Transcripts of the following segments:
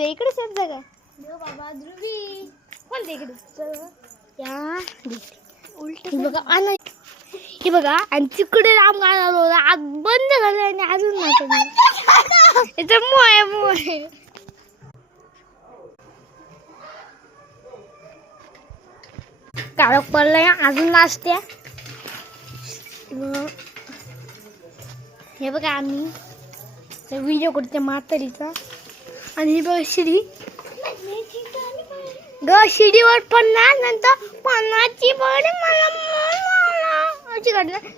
ध्रुवीच्या इकडेच येत जा का बाबा ध्रुवी कोणत्या इकडे या उलट बघा आणि हे बघा आणि तिकडे राम गाणं होता आज बंद झालं आणि अजून नाही मोय काळोख पडलाय अजून नाचत्या हे बघा आम्ही व्हिडिओ करते म्हातारीचा आणि हे बघा शिडी ग शिडीवर पडणार नंतर पन्नाची बडी मला अशी काढणार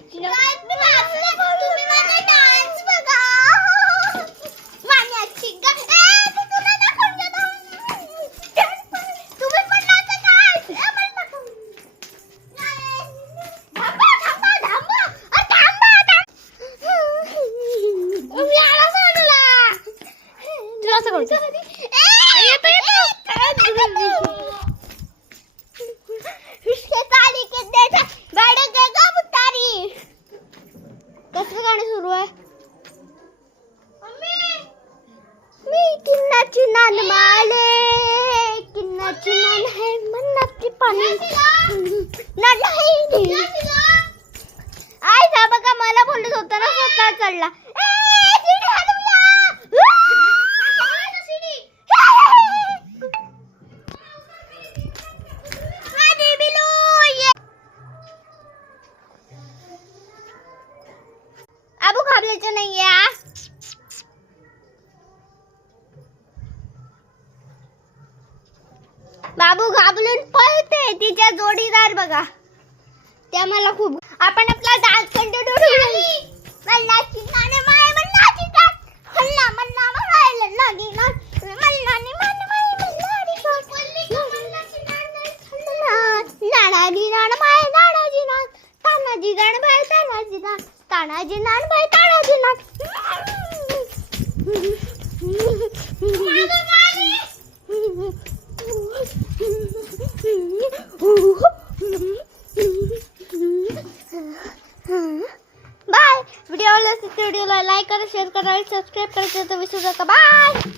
कसलं गाणं सुरू आहे मी किन्नाची नान माले किन्नाची नान है मनाची पाणी नाही आई जा बघा मला बोलत होता ना स्वतः चढला बाबू घाबरायचं नाहीये बाबू घाबरून पळते तिच्या जोडीदार बघा त्या मला खूप आपण आपला डान्स कंटिन्यू ठेवू मल्लाची नाने माय मल्लाची टाक हल्ला मल्ला मरायला लागी ना मल्लानी मान माय मल्लाडी कोट मल्लाची नाने हल्ला नाडाजी नाड माय नाडाजी नाड तानाजी नाड बाय तानाजी नाड तानाजी नाड बाय तानाजी नाड बाय व्हिडिओला लाईक करा शेअर करा सबस्क्राईब करायचं तर विसरू नका बाय.